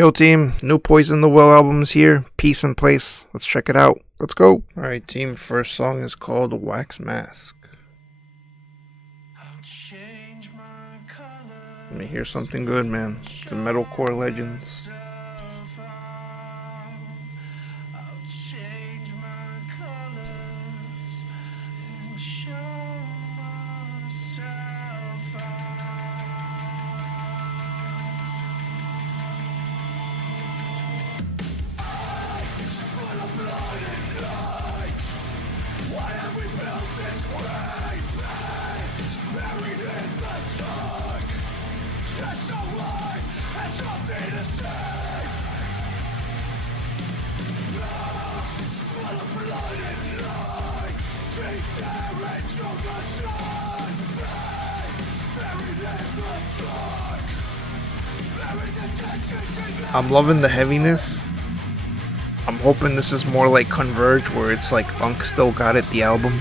Yo team, new Poison the Well album is here. Peace in Place. Let's check it out. Let's go. Alright team, first song is called Wax Mask. Let me hear something good, man. It's a Metalcore Legends. I'm loving the heaviness. I'm hoping this is more like Converge, where it's like Unk Still Got It, the album.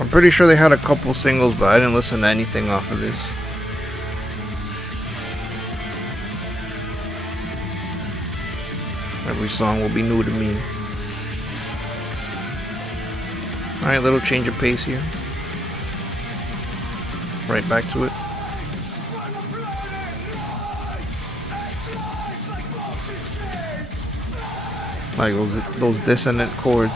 I'm pretty sure they had a couple singles, but I didn't listen to anything off of this. Every song will be new to me. Alright, little change of pace here. Right back to it. Like those dissonant chords.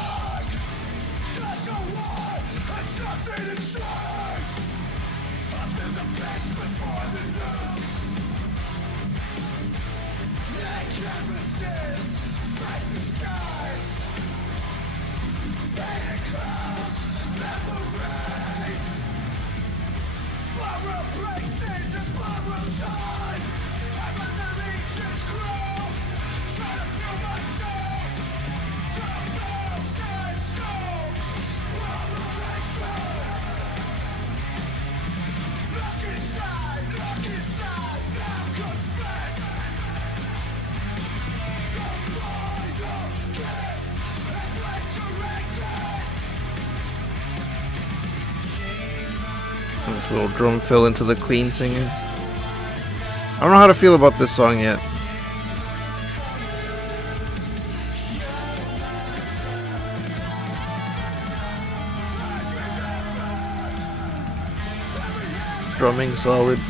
This little drum fill into the clean singing. I don't know how to feel about this song yet. Drumming solid.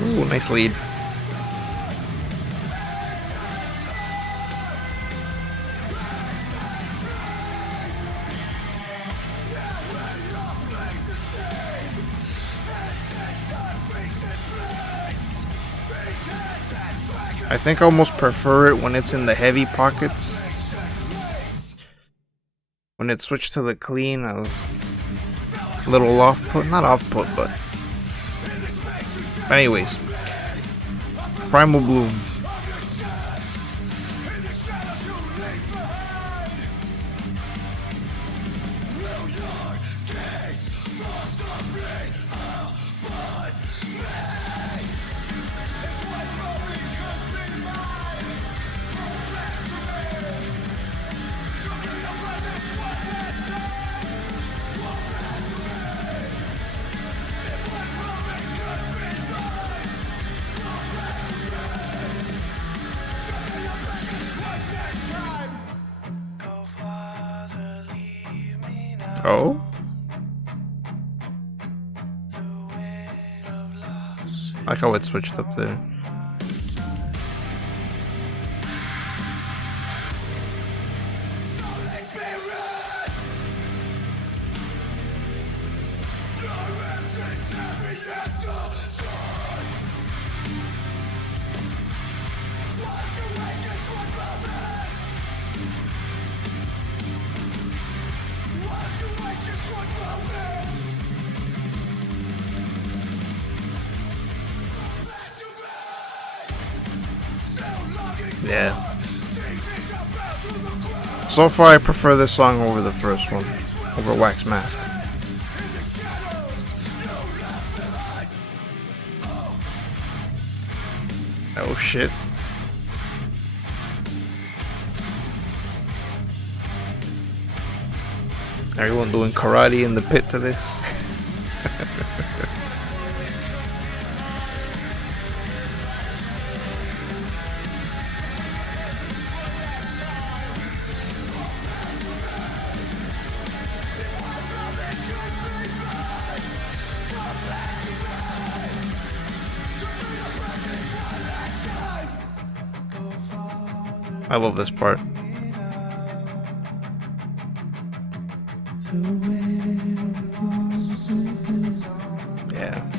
Ooh, nice lead. I think I almost prefer it when it's in the heavy pockets. When it switched to the clean, I was a little off-put. Not off-put, but... Anyways. Primal Bloom. Oh? I like how it switched up there. Yeah. So far, I prefer this song over the first one, over Wax Mask. Oh shit. Everyone doing karate in the pit to this. I love this part. Yeah.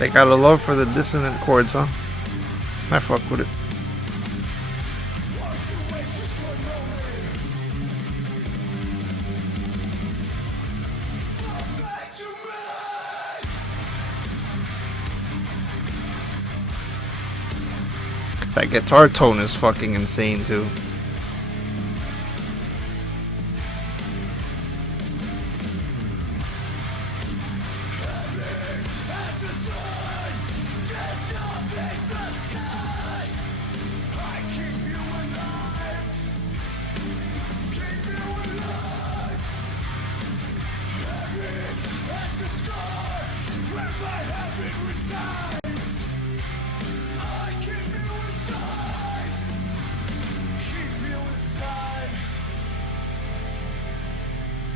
They got a love for the dissonant chords, huh? I fuck with it. That guitar tone is fucking insane too.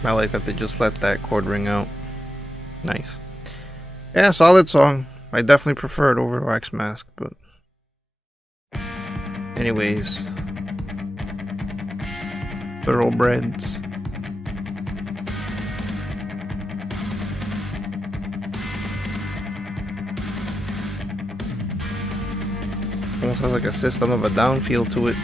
I like that they just let that chord ring out. Nice. Yeah, solid song. I definitely prefer it over Wax Mask, but anyways. Thoroughbreds. Almost has like a System of a Down feel to it.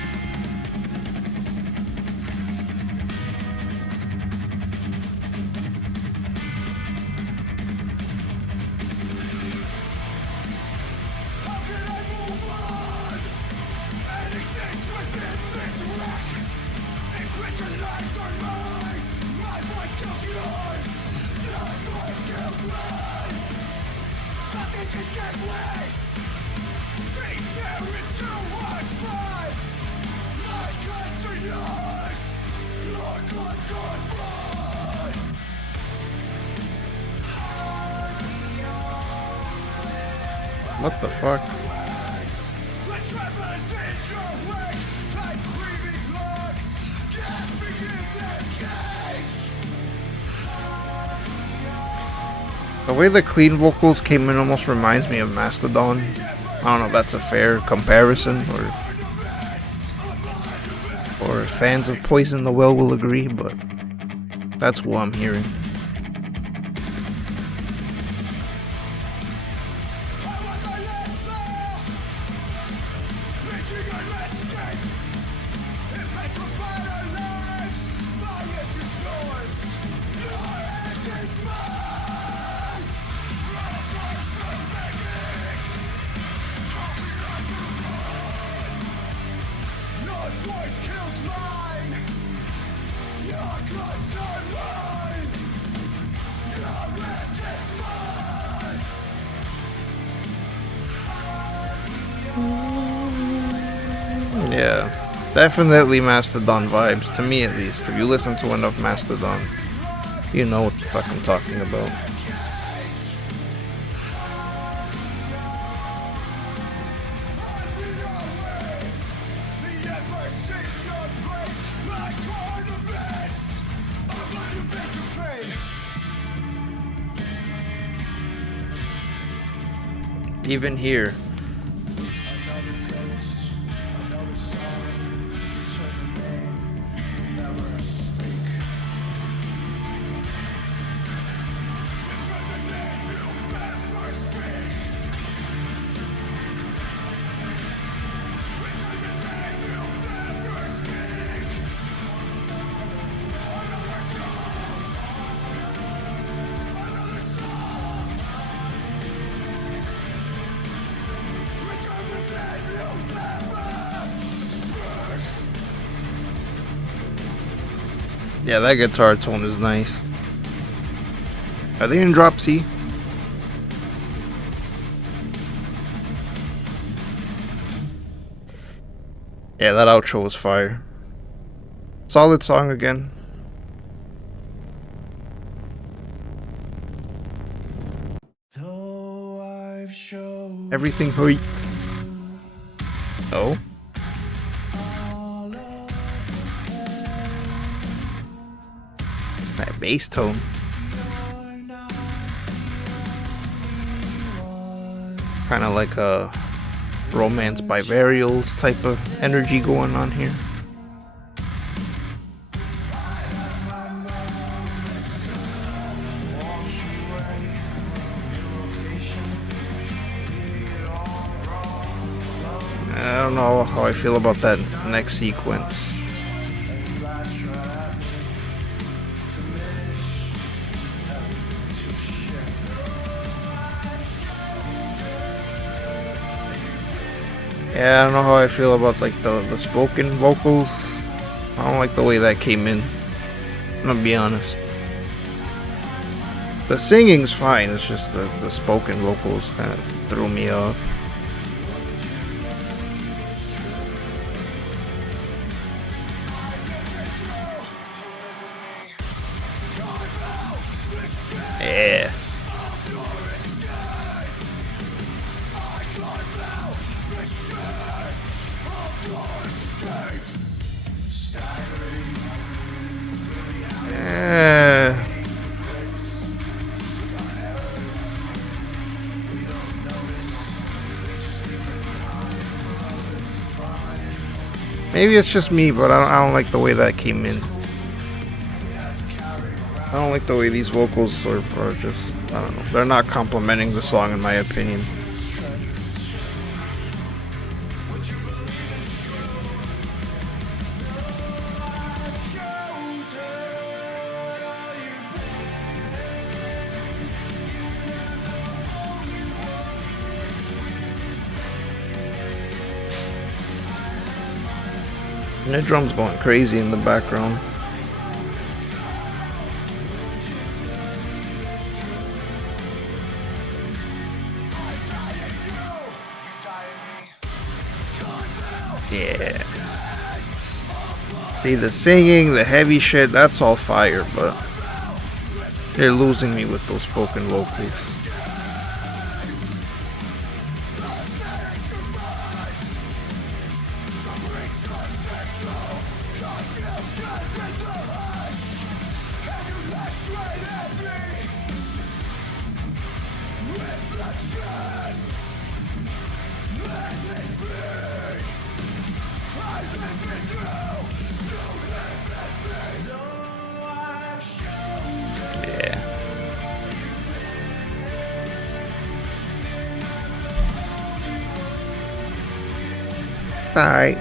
What the fuck? The way the clean vocals came in almost reminds me of Mastodon. I don't know if that's a fair comparison, or fans of Poison the Well will agree, but that's what I'm hearing. Yeah, definitely Mastodon vibes, to me at least. If you listen to enough Mastodon, you know what the fuck I'm talking about. Even here. Yeah, that guitar tone is nice. Are they in drop C? Yeah, that outro was fire. Solid song again. Everything hurts. Oh. That bass tone. Kind of like a Romance by Varials type of energy going on here. I don't know how I feel about that next sequence. Yeah, I don't know how I feel about like the spoken vocals. I don't like the way that came in. I'm gonna be honest. The singing's fine, it's just the spoken vocals kind of threw me off. Yeah. Maybe it's just me, but I don't like the way that came in. I don't like the way these vocals are just, I don't know, they're not complimenting the song in my opinion. And the drum's going crazy in the background. Yeah. See, the singing, the heavy shit, that's all fire, but they're losing me with those spoken vocals. Sorry.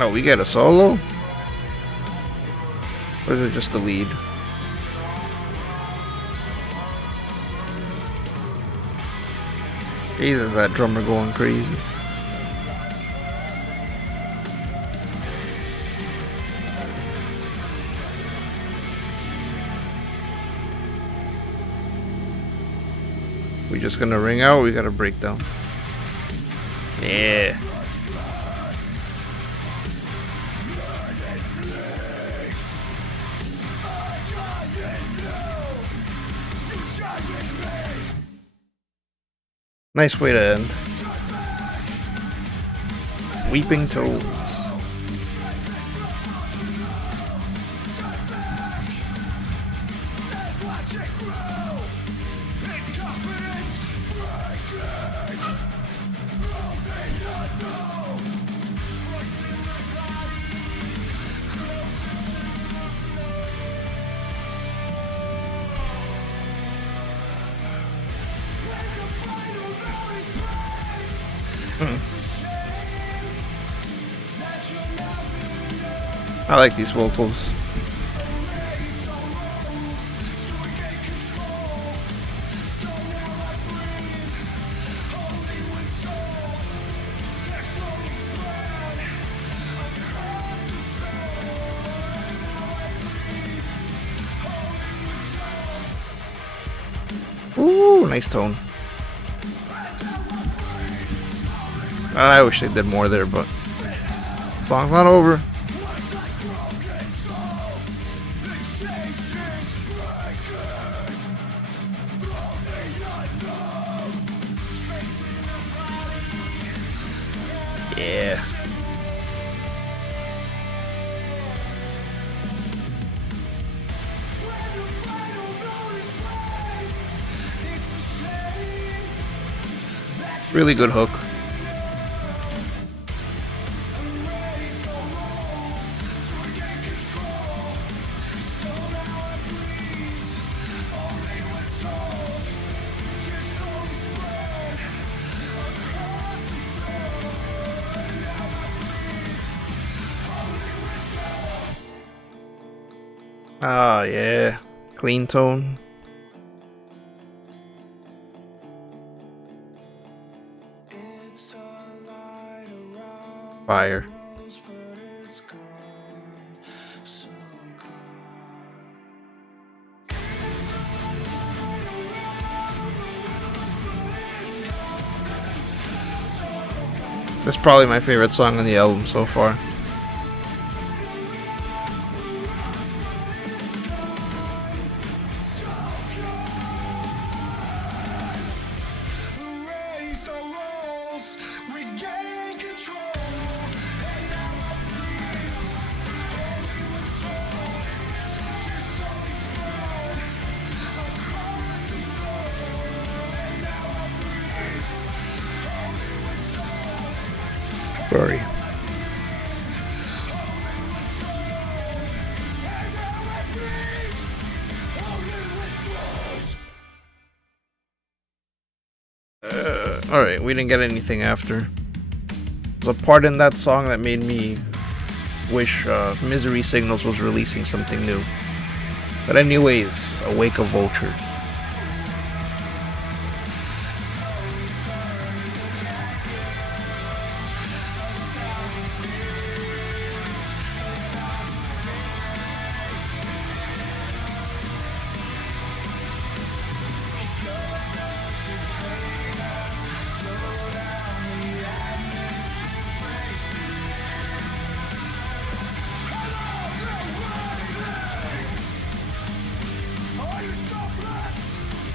Oh, we get a solo? Or is it just the lead? Jesus, that drummer going crazy. We just gonna ring out, or we gotta break down? Yeah. Nice way to end. Weeping Tones. I like these vocals. Ooh, nice tone. I wish they did more there, but song's not over. Yeah. Really good hook. Ah, yeah. Clean tone. Fire. That's probably my favorite song on the album so far. Sorry. Alright, we didn't get anything after. There's a part in that song that made me wish Misery Signals was releasing something new. But anyways, A Wake of Vultures.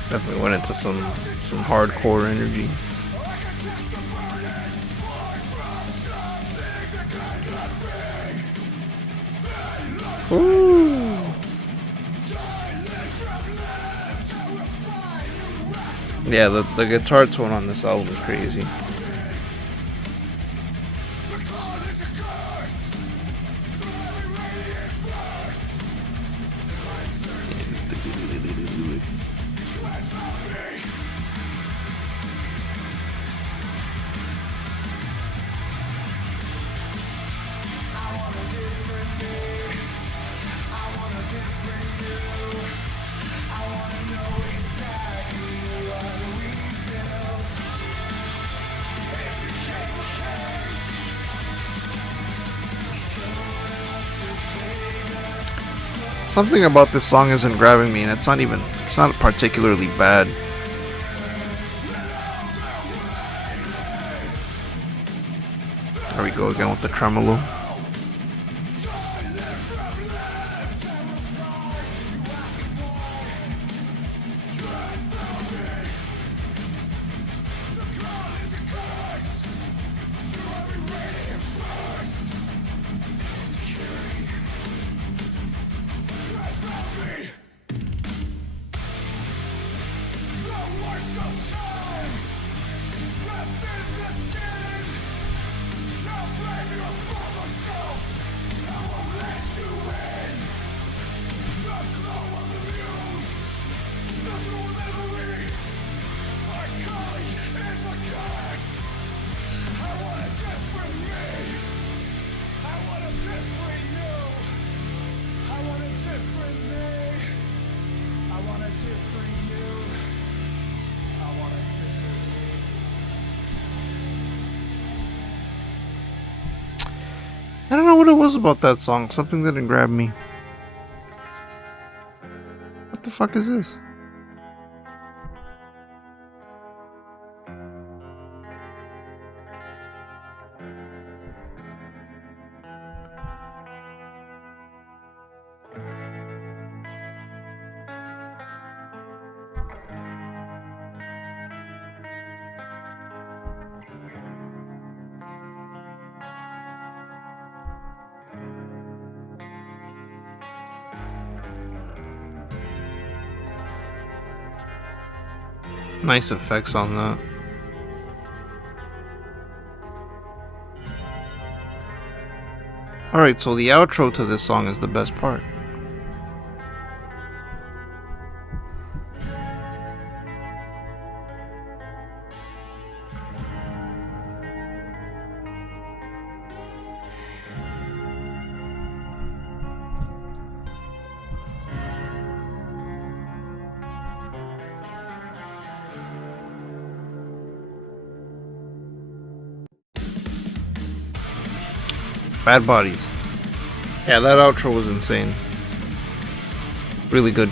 Definitely went into some hardcore energy. Ooh. Yeah, the guitar tone on this album is crazy. Something about this song isn't grabbing me, and it's not particularly bad. There we go again with the tremolo. I don't know what it was about that song. Something didn't grab me. What the fuck is this? Nice effects on that. Alright, so the outro to this song is the best part. Bad Bodies. Yeah, that outro was insane. Really good.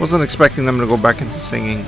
Wasn't expecting them to go back into singing.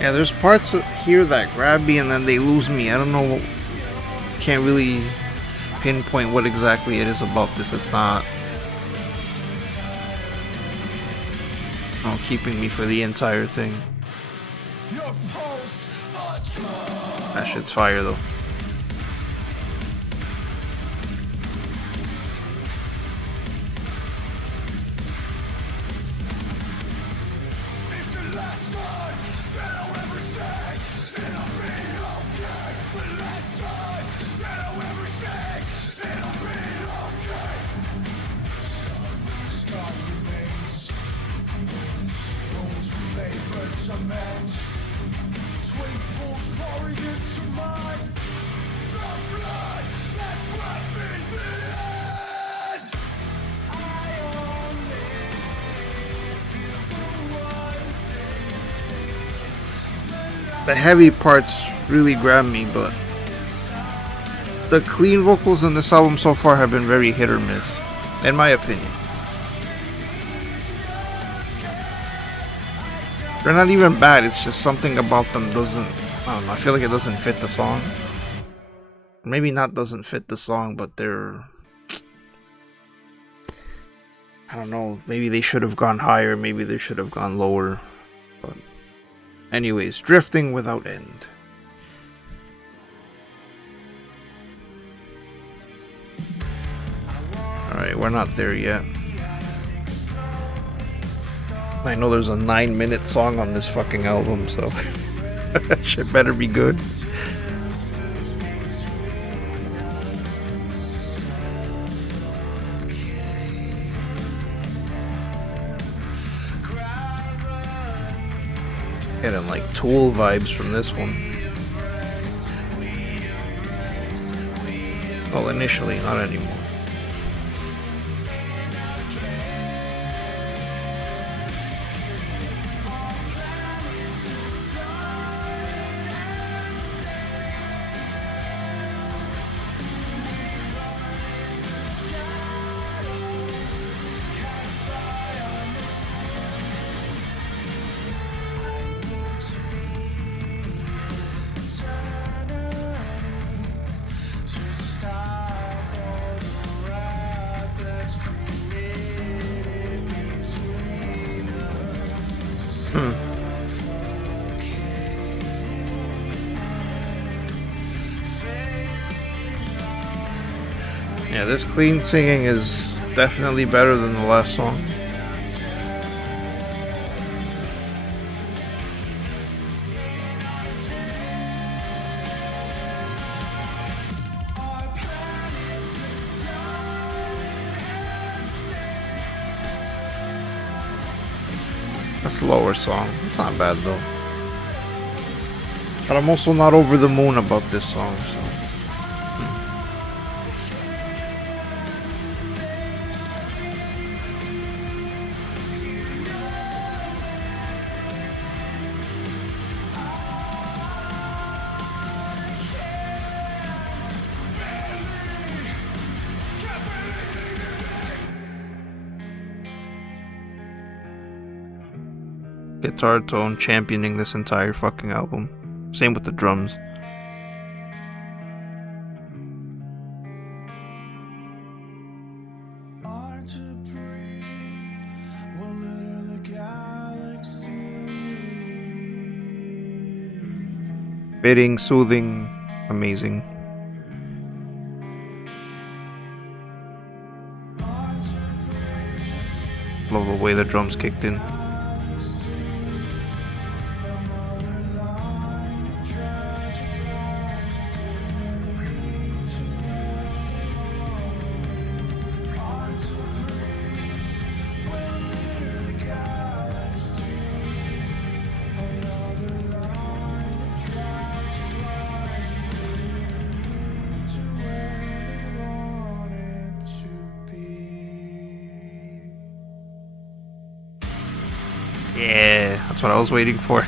Yeah, there's parts here that grab me and then they lose me. I don't know. Can't really pinpoint what exactly it is about this. It's not keeping me for the entire thing. That shit's fire though. The heavy parts really grab me, but the clean vocals in this album so far have been very hit or miss, in my opinion. They're not even bad, it's just something about them doesn't, I don't know, I feel like it doesn't fit the song. Maybe not doesn't fit the song, but they're, I don't know, maybe they should have gone higher, maybe they should have gone lower, but Anyways, Drifting Without End. Alright, we're not there yet. I know there's a 9-minute song on this fucking album, so shit better be good. Getting like Tool vibes from this one. Well, initially, not anymore. Yeah, this clean singing is definitely better than the last song. A slower song. It's not bad though. But I'm also not over the moon about this song, so. Guitar tone championing this entire fucking album. Same with the drums. Fitting, soothing, amazing. Love the way the drums kicked in. Yeah, that's what I was waiting for.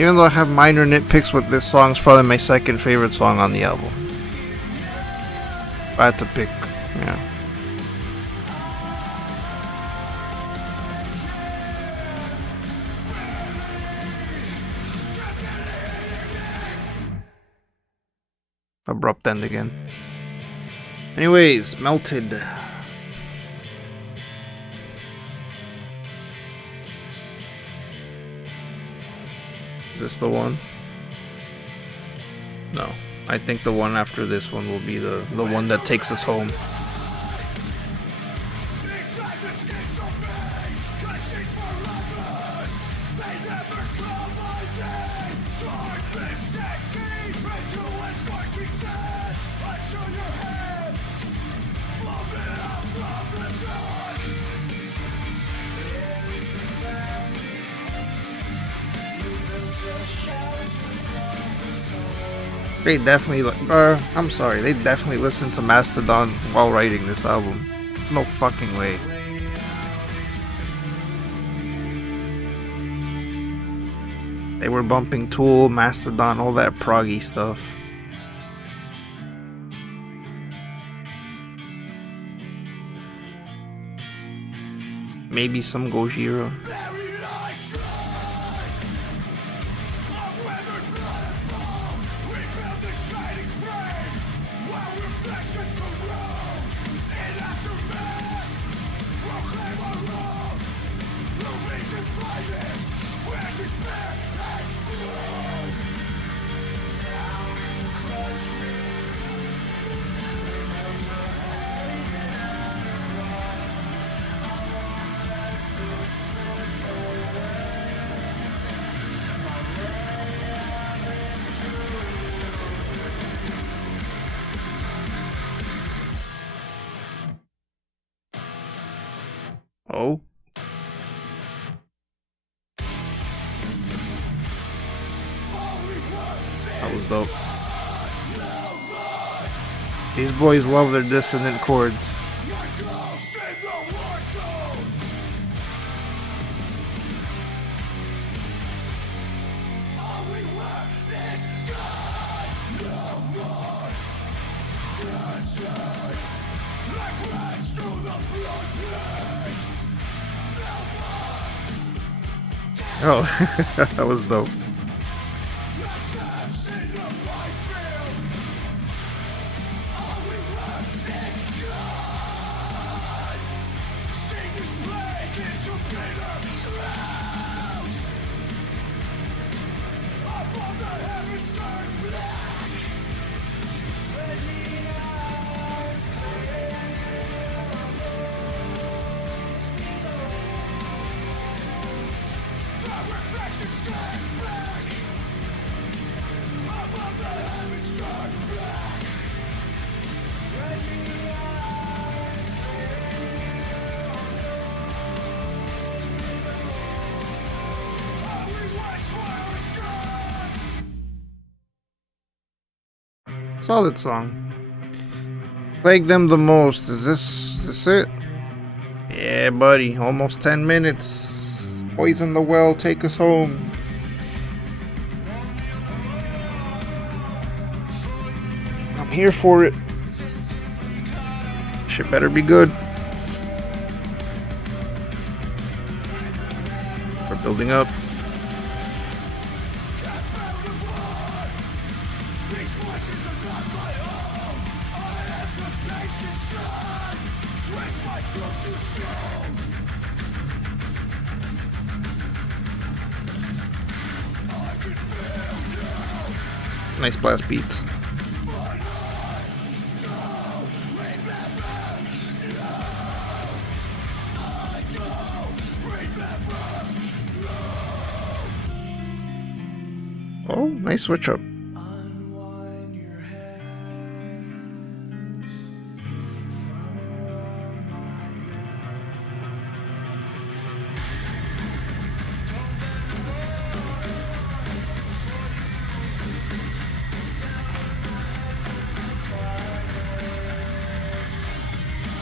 Even though I have minor nitpicks with this song, it's probably my second favorite song on the album. If I had to pick, yeah. Abrupt end again. Anyways, Melted. Is this the one? No. I think the one after this one will be the one that takes us home. They definitely, I'm sorry, they definitely listened to Mastodon while writing this album. There's no fucking way. They were bumping Tool, Mastodon, all that proggy stuff. Maybe some Gojira. Oh. That was dope. These boys love their dissonant chords. Oh, that was dope. Solid song. Plague them the most. Is this it? Yeah, buddy. Almost 10 minutes. Poison the well. Take us home. I'm here for it. Shit better be good. We're building up. Nice blast beats. Oh, nice switch up.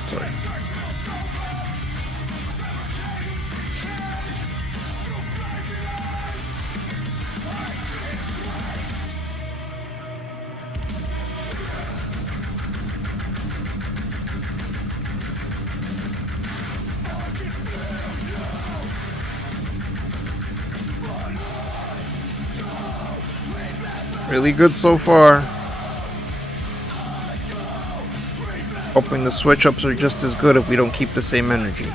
Sorry. Really good so far. Hoping the switch ups are just as good if we don't keep the same energy.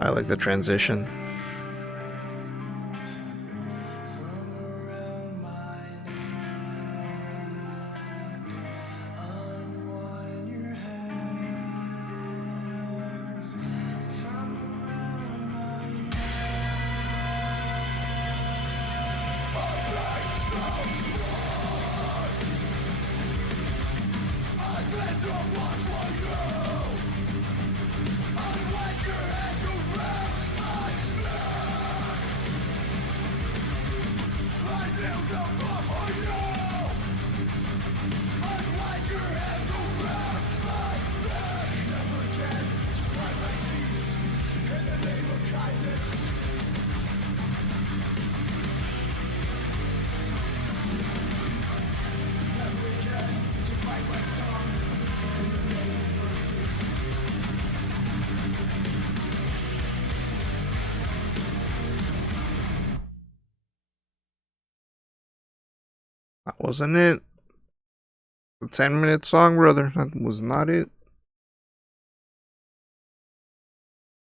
I like the transition. That wasn't it. A 10-minute song, brother. That was not it.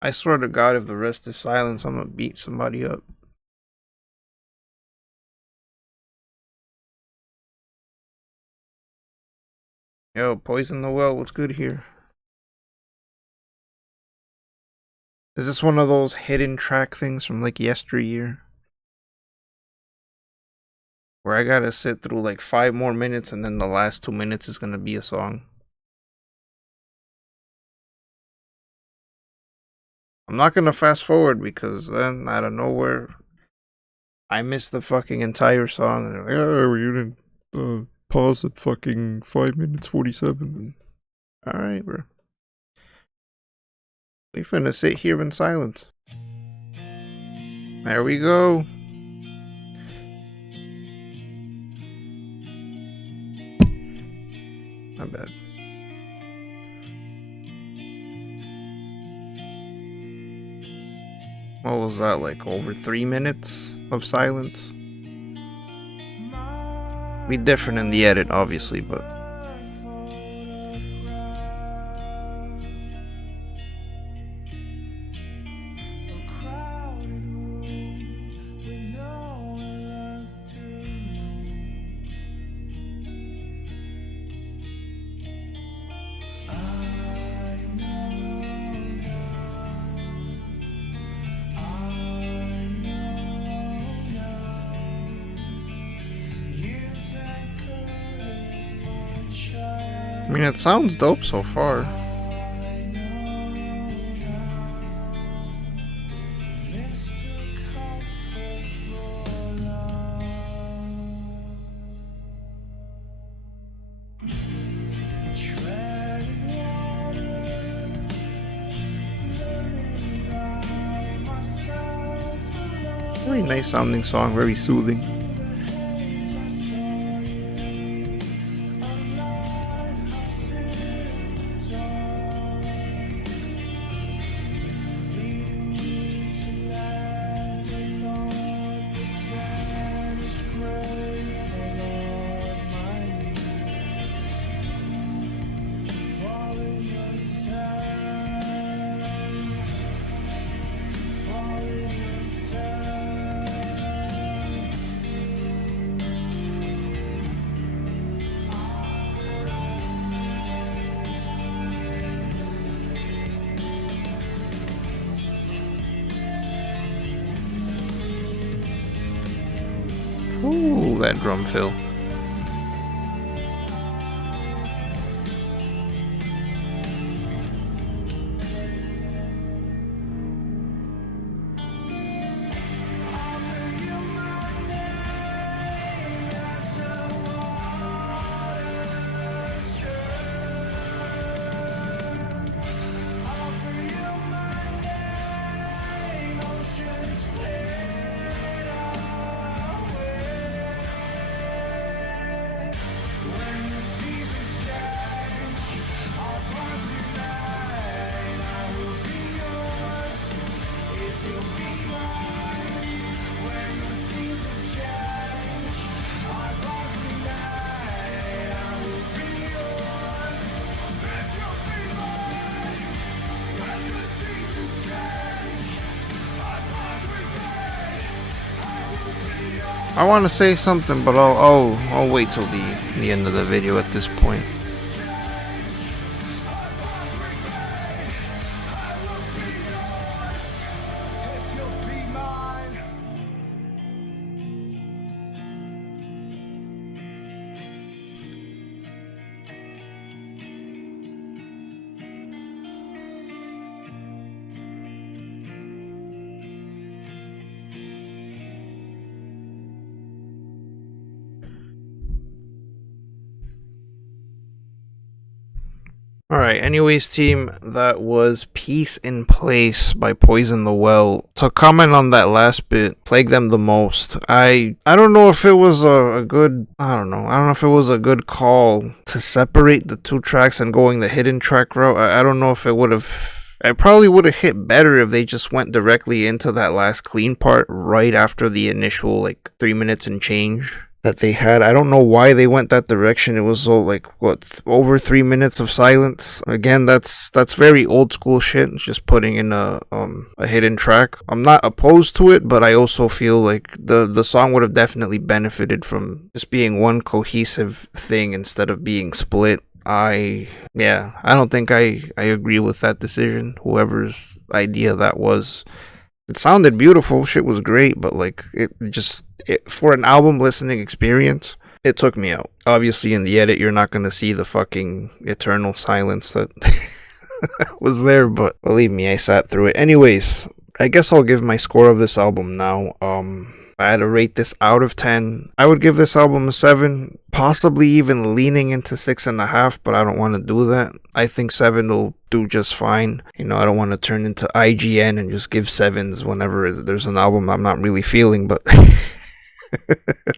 I swear to God, if the rest is silence, I'm gonna beat somebody up. Yo, Poison the Well, what's good here? Is this one of those hidden track things from like yesteryear? Where I gotta sit through like 5 more minutes and then the last 2 minutes is gonna be a song. I'm not gonna fast forward because then out of nowhere I missed the fucking entire song. And they're like, oh, you didn't pause at fucking 5 minutes 47. Alright, bro. We finna sit here in silence. There we go. My bad. What was that, like over 3 minutes of silence? Be different in the edit, obviously, but I mean, it sounds dope so far. Very nice sounding song, very soothing. Ooh, that drum fill. I want to say something, but I'll wait till the end of the video at this point. Alright, anyways, team, that was Peace in Place by Poison the Well. To comment on that last bit, plagued them the most. I don't know if it was a good, I don't know if it was a good call to separate the two tracks and going the hidden track route. I don't know if it would have, it probably would have hit better if they just went directly into that last clean part right after the initial, like, 3 minutes and change that they had. I don't know why they went that direction. It was so like what over 3 minutes of silence. Again, that's very old school shit. It's just putting in a hidden track. I'm not opposed to it, but I also feel like the song would have definitely benefited from just being one cohesive thing instead of being split. I don't think I agree with that decision. Whoever's idea that was. It sounded beautiful, shit was great, but like for an album listening experience, it took me out. Obviously in the edit you're not gonna see the fucking eternal silence that was there, but believe me, I sat through it. Anyways, I guess I'll give my score of this album now. I had to rate this out of 10. I would give this album a 7, possibly even leaning into 6.5, but I don't want to do that. I think 7 will do just fine. You know, I don't want to turn into IGN and just give 7s whenever there's an album I'm not really feeling, but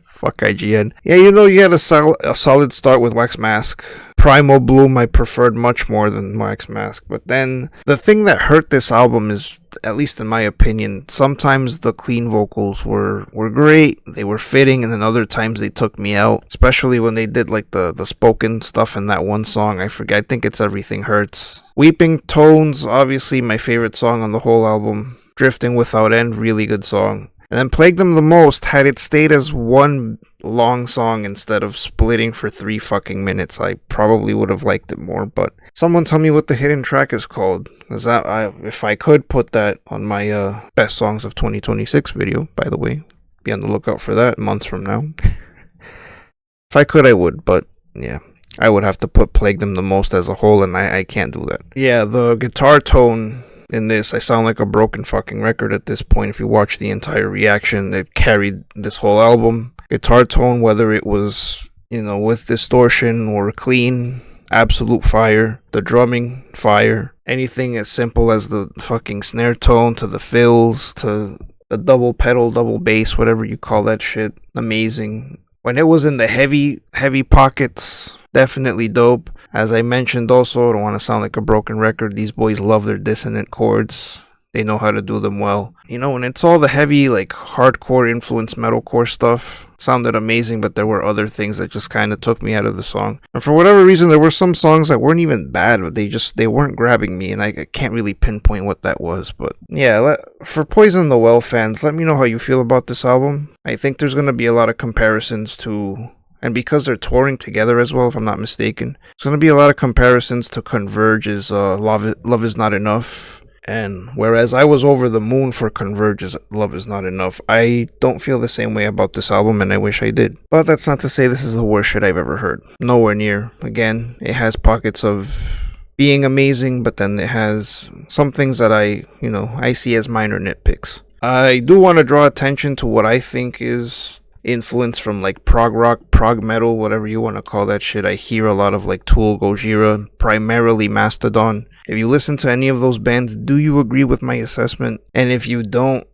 fuck IGN. Yeah, you know, you had a solid start with Wax Mask. Primal Bloom I preferred much more than Wax Mask, but then the thing that hurt this album is, at least in my opinion, sometimes the clean vocals were great, they were fitting, and then other times they took me out, especially when they did like the spoken stuff in that one song. I forget, I think it's Everything Hurts. Weeping Tones, obviously my favorite song on the whole album. Drifting Without End, really good song. And then Plague Them the Most, had it stayed as one long song instead of splitting for 3 fucking minutes, I probably would have liked it more. But someone tell me what the hidden track is called, because if I could put that on my best songs of 2026 video, by the way, be on the lookout for that months from now. If I could, I would, but yeah, I would have to put Plague Them the Most as a whole, and I can't do that. Yeah, the guitar tone in this, I sound like a broken fucking record at this point. If you watch the entire reaction, it carried this whole album. Guitar tone, whether it was, you know, with distortion or clean, absolute fire. The drumming, fire. Anything as simple as the fucking snare tone to the fills to the double pedal, double bass, whatever you call that shit, amazing. When it was in the heavy pockets, definitely dope. As I mentioned also, I don't want to sound like a broken record, these boys love their dissonant chords. They know how to do them well. You know, when it's all the heavy, like, hardcore influence metalcore stuff, sounded amazing, but there were other things that just kind of took me out of the song. And for whatever reason, there were some songs that weren't even bad, but they weren't grabbing me, and I can't really pinpoint what that was. But yeah, for Poison the Well fans, let me know how you feel about this album. I think there's going to be a lot of comparisons to... And because they're touring together as well, if I'm not mistaken, there's going to be a lot of comparisons to Converge's Love Is Not Enough. And whereas I was over the moon for Converge's Love Is Not Enough, I don't feel the same way about this album, and I wish I did. But that's not to say this is the worst shit I've ever heard. Nowhere near. Again, it has pockets of being amazing, but then it has some things that I see as minor nitpicks. I do want to draw attention to what I think is influence from like prog rock, prog metal, whatever you want to call that shit. I hear a lot of like Tool, Gojira, primarily Mastodon. If you listen to any of those bands, do you agree with my assessment? And if you don't,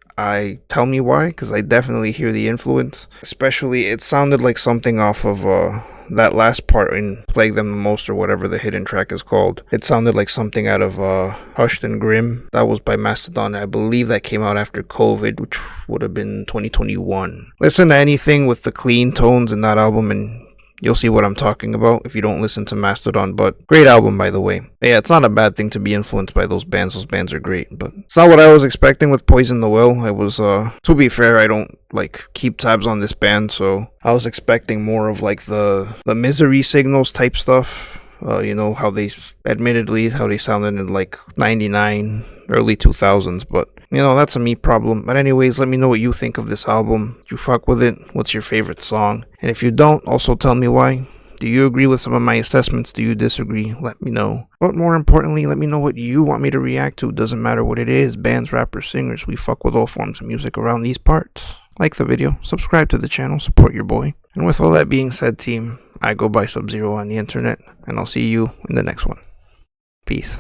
tell me why, because I definitely hear the influence. Especially, it sounded like something off of that last part in Plague Them the Most, or whatever the hidden track is called. It sounded like something out of Hushed and Grim. That was by Mastodon. I believe that came out after COVID, which would have been 2021. Listen to anything with the clean tones in that album and you'll see what I'm talking about if you don't listen to Mastodon. But great album, by the way. Yeah, it's not a bad thing to be influenced by those bands. Those bands are great, but it's not what I was expecting with Poison the Well. I was, to be fair, I don't like keep tabs on this band, so I was expecting more of like the Misery Signals type stuff. How they sounded in like 99, early 2000s, but that's a me problem. But anyways, let me know what you think of this album. Did you fuck with it? What's your favorite song? And if you don't, also tell me why. Do you agree with some of my assessments? Do you disagree? Let me know. But more importantly, let me know what you want me to react to. Doesn't matter what it is. Bands, rappers, singers. We fuck with all forms of music around these parts. Like the video, subscribe to the channel, support your boy. And with all that being said, team, I go by Sub-Zero on the internet, and I'll see you in the next one. Peace.